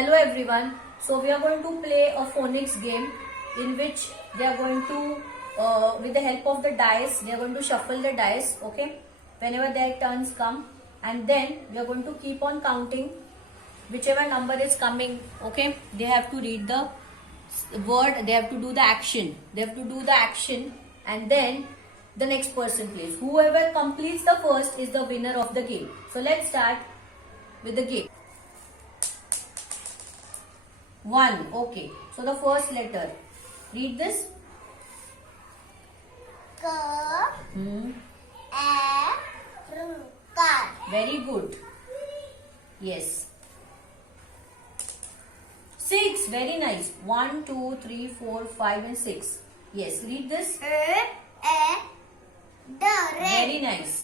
Hello everyone. So we are going to play a phonics game in which they are going to, with the help of the dice, they are going to shuffle the dice. Okay, whenever their turns come, and then we are going to keep on counting. Whichever number is coming, okay, they have to read the word. They have to do the action. They have to do the action, and then the next person plays. Whoever completes the first is the winner of the game. So let's start with the game. 1. Okay. So the first letter. Read this. K, Hmm. A, R, car. Very good. Yes. 6. Very nice. 1, 2, 3, 4, 5 and 6. Yes. Read this. R, A, D, red. Very nice.